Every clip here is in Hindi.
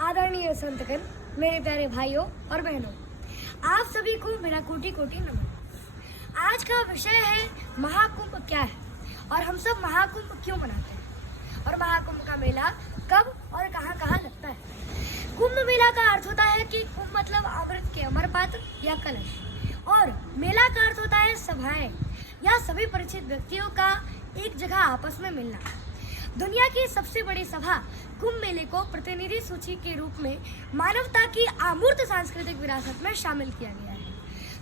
आदरणीय संतगण, मेरे प्यारे भाइयों और बहनों, आप सभी को मेरा कोटि कोटि नमन। आज का विषय है महाकुंभ क्या है और हम सब महाकुंभ क्यों मनाते हैं और महाकुंभ का मेला कब और कहाँ कहाँ लगता है। कुंभ मेला का अर्थ होता है कि कुंभ मतलब अमृत के अमर पात्र या कलश, और मेला का अर्थ होता है सभाएं या सभी परिचित व्यक्तियों का एक जगह आपस में मिलना। दुनिया की सबसे बड़ी सभा कुंभ मेले को प्रतिनिधि सूची के रूप में मानवता की अमूर्त सांस्कृतिक विरासत में शामिल किया गया है।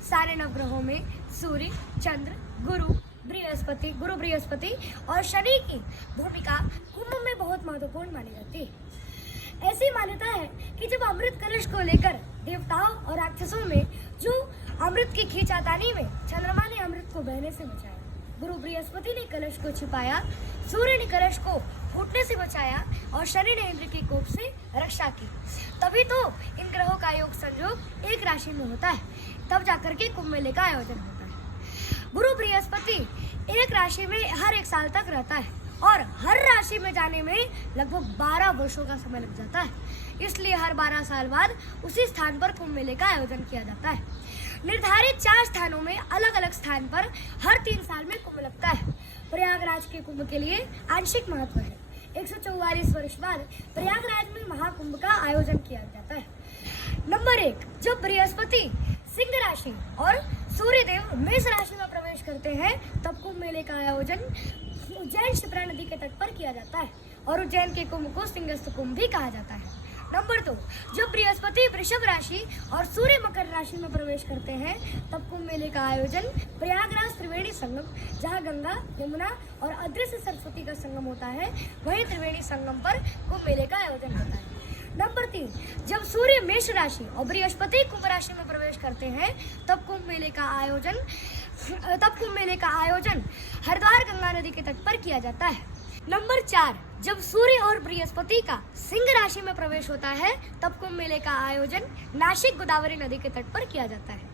सारे नवग्रहों में सूर्य, चंद्र, गुरु बृहस्पति और शनि की भूमिका कुंभ में बहुत महत्वपूर्ण मानी जाती है। ऐसी मान्यता है कि जब अमृत कलश को लेकर देवताओं और राक्षसों में जो अमृत की खींचातानी में चंद्रमा ने अमृत को बहने से बचाया, गुरु बृहस्पति ने कलश को छिपाया, सूर्य ने कलश को फूटने से बचाया और शनि ने इंद्र के कोप से रक्षा की। तभी तो इन ग्रहों का योग संयोग एक राशि में होता है, तब जाकर के कुंभ मेले का आयोजन होता है। गुरु बृहस्पति एक राशि में हर एक साल तक रहता है और हर राशि में जाने में लगभग 12 वर्षों का समय लग जाता है। इसलिए हर 12 साल बाद उसी स्थान पर कुंभ मेले का आयोजन किया जाता है। निर्धारित 4 स्थानों में अलग अलग स्थान पर हर 3 साल में कुंभ लगता है। प्रयागराज के कुंभ के लिए आंशिक महत्व है। 144 वर्ष बाद प्रयागराज में महाकुंभ का आयोजन किया जाता है। नंबर 1, जब बृहस्पति सिंह राशि और सूर्यदेव मेष राशि में प्रवेश करते हैं तब कुंभ मेले का आयोजन उज्जैन शिप्रा नदी के तट पर किया जाता है और उज्जैन के कुंभ को सिंहस्थ कुंभ भी कहा जाता है। नंबर 2, जब बृहस्पति वृषभ राशि और सूर्य मकर राशि में प्रवेश करते हैं तब कुंभ मेले का आयोजन प्रयागराज त्रिवेणी संगम, जहां गंगा, यमुना और अदृश्य सरस्वती का संगम होता है, वहीं त्रिवेणी संगम पर कुंभ मेले का आयोजन होता है। नंबर 3, जब सूर्य मेष राशि और बृहस्पति कुंभ राशि में प्रवेश करते हैं तब कुंभ मेले का आयोजन हरिद्वार गंगा नदी के तट पर किया जाता है। नंबर 4, जब सूर्य और बृहस्पति का सिंह राशि में प्रवेश होता है तब कुंभ मेले का आयोजन नासिक गोदावरी नदी के तट पर किया जाता है।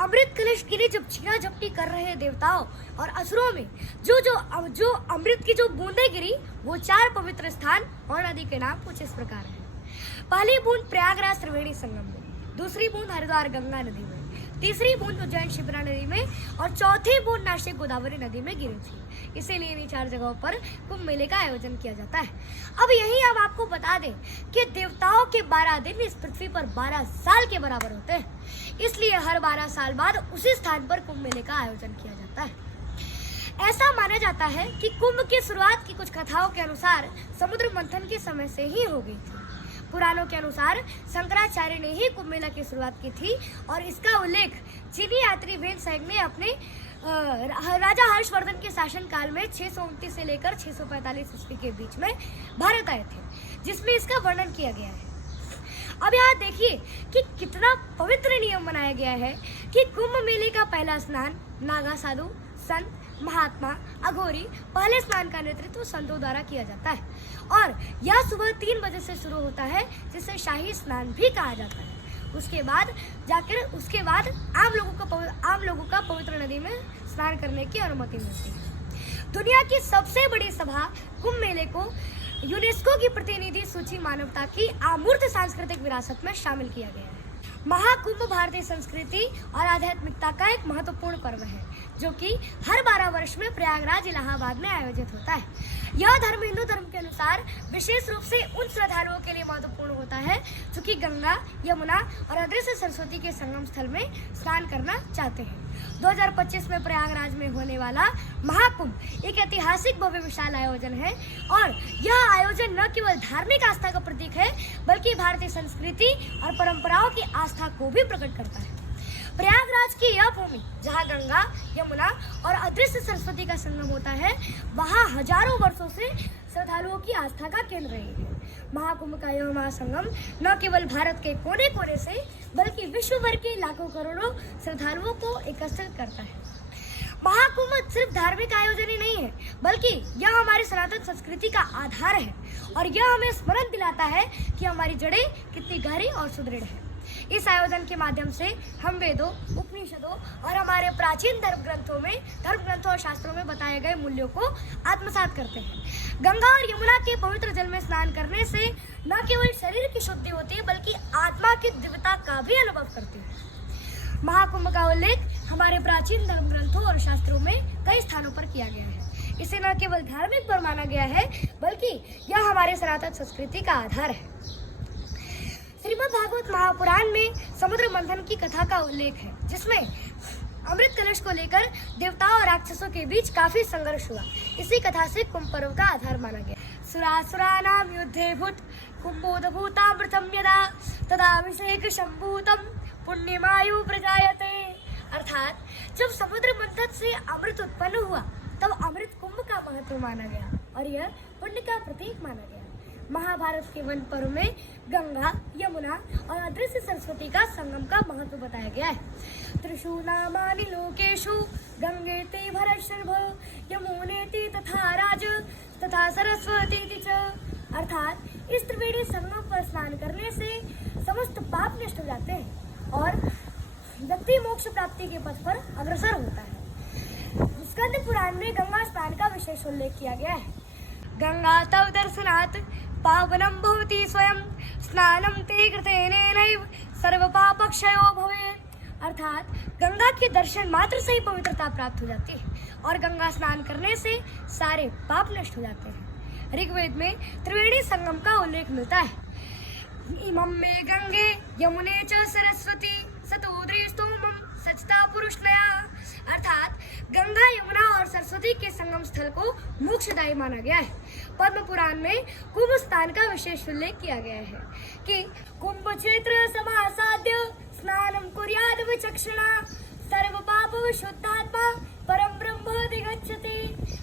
अमृत कलश के लिए जब छीना झपटी कर रहे देवताओं और असुरों में जो अमृत की जो बूंदें गिरी, वो 4 पवित्र स्थान और नदी के नाम कुछ इस प्रकार हैं। पहली बूंद प्रयागराज त्रिवेणी संगम में, दूसरी बूंद हरिद्वार गंगा नदी में, तीसरी बूंद उज्जैन शिप्रा नदी में और चौथी बूंद नासिक गोदावरी नदी में गिरी थी। इसीलिए इन्हीं 4 जगहों पर कुंभ मेले का आयोजन किया जाता है। अब यही हम आपको बता दें कि देवताओं के 12 दिन इस पृथ्वी पर 12 साल के बराबर होते हैं। इसलिए हर 12 साल बाद उसी स्थान पर कुंभ मेले का आयोजन किया जाता है। ऐसा माना जाता है कि कुंभ की शुरुआत की कुछ कथाओं के अनुसार समुद्र मंथन के समय से ही हो गई थी। पुराणों के अनुसार शंकराचार्य ने ही कुंभ मेला की शुरुआत की थी और इसका उल्लेख चीनी यात्री वेन सैंग ने अपने राजा हर्षवर्धन के शासन काल में 629 से लेकर 645 ईस्वी के बीच में भारत आए थे, जिसमें इसका वर्णन किया गया है। अब यहाँ देखिए कि कितना पवित्र नियम बनाया गया है कि कुंभ मेले का पहला स्नान नागा साधु, संत, महात्मा, अघोरी पहले स्नान का नेतृत्व संतों द्वारा किया जाता है और यह सुबह 3 बजे से शुरू होता है, जिसे शाही स्नान भी कहा जाता है। उसके बाद आम लोगों का पवित्र नदी में स्नान करने की अनुमति मिलती है। दुनिया की सबसे बड़ी सभा कुंभ मेले को यूनेस्को की प्रतिनिधि सूची मानवता की अमूर्त सांस्कृतिक विरासत में शामिल किया गया है। महाकुंभ भारतीय संस्कृति और आध्यात्मिकता का एक महत्वपूर्ण पर्व है, जो कि हर 12 वर्ष में प्रयागराज इलाहाबाद में आयोजित होता है। यह धर्म हिंदू धर्म के अनुसार विशेष रूप से उन श्रद्धालुओं के लिए महत्वपूर्ण होता है जो कि गंगा, यमुना और अदृश्य सरस्वती के संगम स्थल में स्नान करना चाहते हैं। 2025 में प्रयागराज में होने वाला महाकुंभ एक ऐतिहासिक भव्य विशाल आयोजन है और यह आयोजन न केवल धार्मिक आस्था का प्रतीक है बल्कि भारतीय संस्कृति और परंपराओं की आस्था को भी प्रकट करता है। प्रयागराज की यह भूमि, जहाँ गंगा, यमुना और अदृश्य सरस्वती का संगम होता है, वहाँ हजारों वर्षों से श्रद्धालुओं की आस्था का केंद्र रही है। महाकुंभ का यह महासंगम न केवल भारत के कोने कोने से बल्कि विश्व भर के लाखों करोड़ों श्रद्धालुओं को एकत्रित करता है। महाकुंभ सिर्फ धार्मिक आयोजन ही नहीं है, बल्कि यह हमारी सनातन संस्कृति का आधार है और यह हमें स्मरण दिलाता है कि हमारी जड़ें कितनी गहरी और सुदृढ़ है। इस आयोजन के माध्यम से हम वेदों, उपनिषदों और हमारे प्राचीन धर्म ग्रंथों और शास्त्रों में बताए गए मूल्यों को आत्मसात करते हैं। गंगा और यमुना के पवित्र जल में स्नान करने से न केवल शरीर की शुद्धि होती है बल्कि आत्मा की दिव्यता का भी अनुभव करती है। महाकुंभ का उल्लेख हमारे प्राचीन धर्म ग्रंथों और शास्त्रों में कई स्थानों पर किया गया है। इसे न केवल धार्मिक पर माना गया है बल्कि यह हमारे सनातन संस्कृति का आधार है। श्रीमद् भागवत महापुराण में समुद्र मंथन की कथा का उल्लेख है, जिसमें अमृत कलश को लेकर देवताओं और राक्षसों के बीच काफी संघर्ष हुआ। इसी कथा से कुंभ पर्व का आधार माना गया। सुरासुरानां युद्धे भूत कुंभोदभूतामृतं यदा तदाभिषेक शंभूतम पुण्यमायु प्रजायते। अर्थात जब समुद्र मंथन से अमृत उत्पन्न हुआ तब अमृत कुंभ का महत्व माना गया और यह पुण्य का प्रतीक माना गया। महाभारत के वन पर्व में गंगा, यमुना और अदृश्य सरस्वती का संगम का महत्व बताया गया है। त्रिषु नामानि लोकेषु गंगेति भरतर्षभ यमुनेति तथा राज तथा सरस्वती च। अर्थात इस त्रिवेणी संगम पर स्नान करने से समस्त पाप नष्ट हो जाते हैं और व्यक्ति मोक्ष प्राप्ति के पथ पर अग्रसर होता है। स्कंद पुराण में गंगा स्नान का विशेष उल्लेख किया गया है। गंगा तव दर्शनात् पावनं भवति स्वयं स्नानं ते कृतेनैव सर्व पापक्षयो भवेत्। अर्थात गंगा के दर्शन मात्र से ही पवित्रता प्राप्त हो जाती है और गंगा स्नान करने से सारे पाप नष्ट हो जाते हैं। ऋग्वेद में त्रिवेणी संगम का उल्लेख मिलता है। इमं मे गंगे यमुने च सरस्वती सतोदरी स्तोमं सचता पुरुषनया। अर्थात गंगा, यमुना और सरस्वती के संगम स्थल को मोक्षदायी माना गया है। पद्म पुराण में कुंभ स्नान का विशेष उल्लेख किया गया है कि कुंभ क्षेत्र समासाद्य स्नानं कुर्याद् विचक्षणा सर्व पाप विशुद्धात्मा परम ब्रह्म दिगच्छति।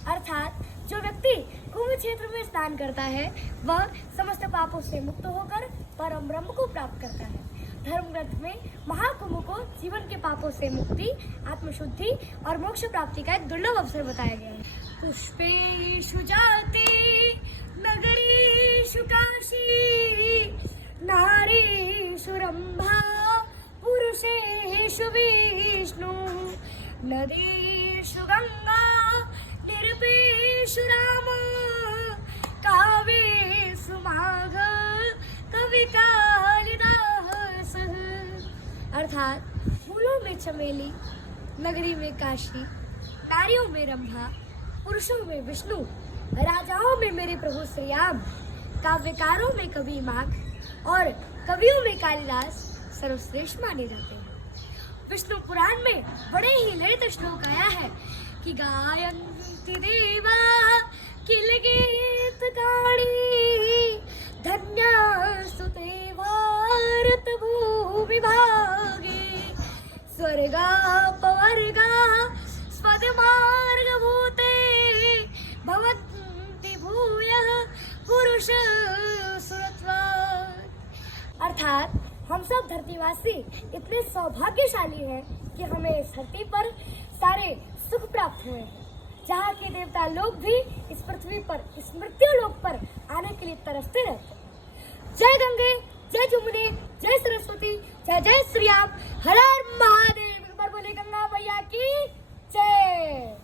अर्थात जो व्यक्ति कुंभ क्षेत्र में स्नान करता है वह समस्त पापों से मुक्त होकर परम ब्रह्म को प्राप्त करता है। धर्म ग्रंथ में महाकुंभ को जीवन के पापों से मुक्ति, आत्मशुद्धि और मोक्ष प्राप्ति का एक दुर्लभ अवसर बताया गया है। पुष्पेषु जाति नगरीषु काशी नारीषु रंभा पुरुषेषु विष्णु नदीषु गंगा निर्भेषु राम काव्येषु माघ कवि कालिदास। अर्थात फूलों में चमेली, नगरी में काशी, नारियों में रंभा, पुरुषों में विष्णु, राजाओं में मेरे प्रभु श्री राम, काव्यकारों में कवि माघ और कवियों में कालिदास सर्वश्रेष्ठ माने जाते हैं। विष्णु पुराण में बड़े ही ललित श्लोक आया है कि गायन्ति देवा किल गीतकाणी धन्यास्तु ते भारत भूविभागे स्वर्गापवर्गा स्वदमार्गभूते भवन्ति भूयः पुरुष सुरत्वात्। अर्थात हम सब धरतीवासी इतने सौभाग्यशाली हैं कि हमें इस धरती पर सारे सुख प्राप्त हुए हैं, जहाँ के देवता लोग भी इस पृथ्वी पर, इस मृत्यु लोक पर आने के लिए तरसते रहते हैं। जय गंगे, जय जमुने, जय सरस्वती, जय जय श्री राम, हर हर महादेव। एक बार बोले गंगा मैया की जय।